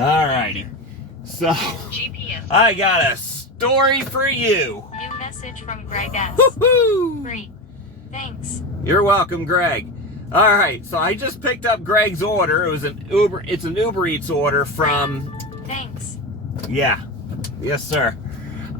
Alrighty. So, I got a story for you. New message from Greg S. Woohoo! Great. Thanks. You're welcome, Greg. Alright, so I just picked up Greg's order. It's an Uber Eats order from... Thanks. Yeah. Yes, sir.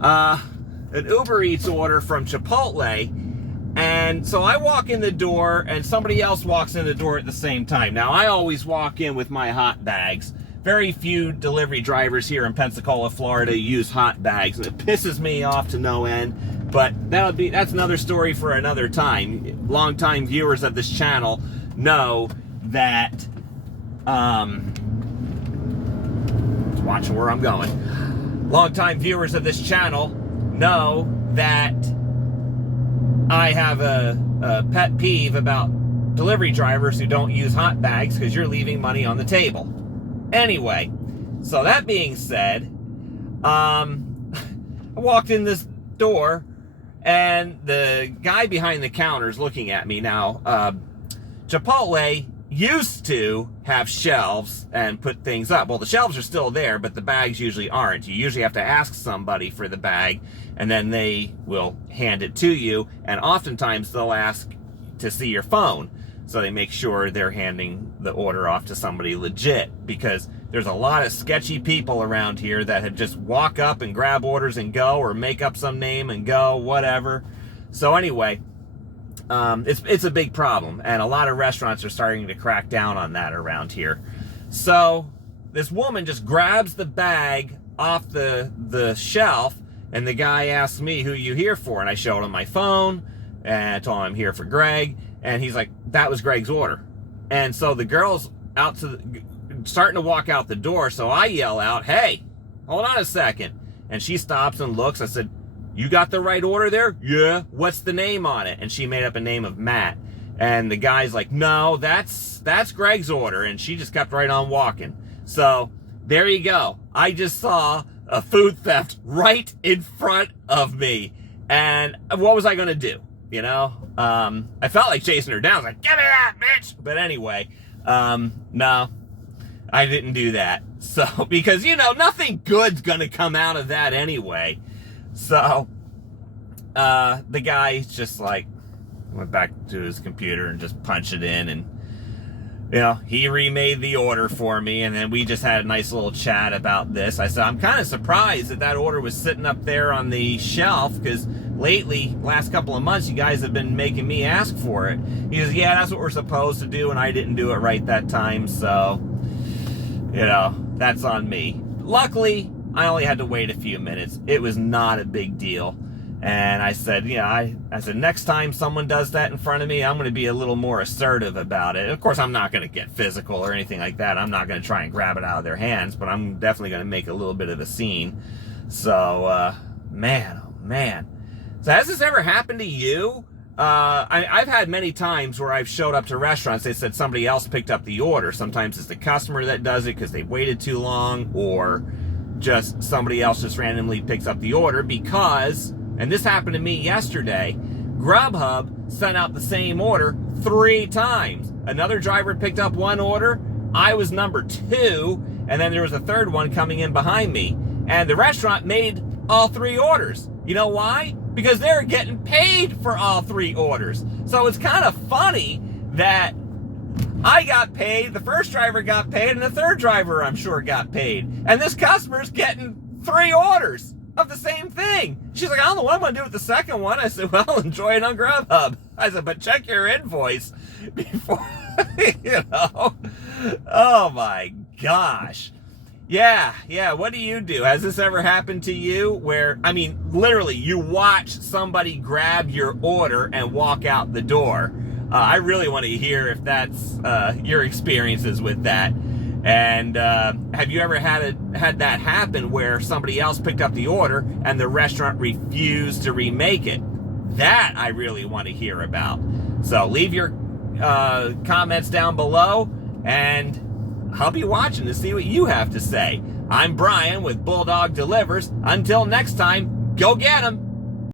An Uber Eats order from Chipotle. And so I walk in the door and somebody else walks in the door at the same time. Now, I always walk in with my hot bags. Very few delivery drivers here in Pensacola, Florida use hot bags, and it pisses me off to no end. But that's another story for another time. Longtime viewers of this channel know that watching where I'm going. Longtime viewers of this channel know that I have a pet peeve about delivery drivers who don't use hot bags because you're leaving money on the table. Anyway, so that being said, I walked in this door and the guy behind the counter is looking at me. Now, Chipotle used to have shelves and put things up. Well, the shelves are still there, but the bags usually aren't. You usually have to ask somebody for the bag, and then they will hand it to you, and oftentimes they'll ask to see your phone. So they make sure they're handing the order off to somebody legit, because there's a lot of sketchy people around here that have just walk up and grab orders and go, or make up some name and go, whatever. So anyway, it's a big problem, and a lot of restaurants are starting to crack down on that around here. So this woman just grabs the bag off the shelf, and the guy asks me, "Who you here for?" And I showed him my phone, and I told him I'm here for Greg. And he's like, "That was Greg's order." And so the girl's starting to walk out the door. So I yell out, "Hey, hold on a second." And she stops and looks. I said, "You got the right order there?" "Yeah." "What's the name on it?" And she made up a name of Matt. And the guy's like, "No, that's Greg's order." And she just kept right on walking. So there you go. I just saw a food theft right in front of me. And what was I going to do? You know, I felt like chasing her down. I was like, "Give me that, bitch!" But anyway, no, I didn't do that. So, because, you know, nothing good's gonna come out of that anyway. So, the guy just like went back to his computer and just punched it in, and, you know, he remade the order for me, and then we just had a nice little chat about this. I said, "I'm kind of surprised that order was sitting up there on the shelf, because lately, last couple of months, you guys have been making me ask for it." He says, "Yeah, that's what we're supposed to do, and I didn't do it right that time, so, you know, that's on me." Luckily, I only had to wait a few minutes. It was not a big deal. And I said, you know, I said, next time someone does that in front of me, I'm going to be a little more assertive about it. Of course, I'm not going to get physical or anything like that. I'm not going to try and grab it out of their hands, but I'm definitely going to make a little bit of a scene. So, man, oh man. So has this ever happened to you? I've had many times where I've showed up to restaurants, they said somebody else picked up the order. Sometimes it's the customer that does it because they waited too long, or just somebody else just randomly picks up the order because, and this happened to me yesterday, Grubhub sent out the same order 3 times. Another driver picked up one order, I was number 2, and then there was a third one coming in behind me. And the restaurant made all 3 orders. You know why? Because they're getting paid for all 3 orders. So it's kind of funny that I got paid, the first driver got paid, and the third driver, I'm sure, got paid. And this customer's getting 3 orders of the same thing. She's like, "I don't know what I'm going to do with the second one." I said, "Well, enjoy it on Grubhub." I said, "But check your invoice before," you know. Oh my gosh. Yeah, what do you do? Has this ever happened to you where, I mean, literally, you watch somebody grab your order and walk out the door? I really want to hear if that's your experiences with that. And have you ever had that happen where somebody else picked up the order and the restaurant refused to remake it? That I really want to hear about. So leave your comments down below, and I'll be watching to see what you have to say. I'm Brian with Bulldog Delivers. Until next time, go get 'em.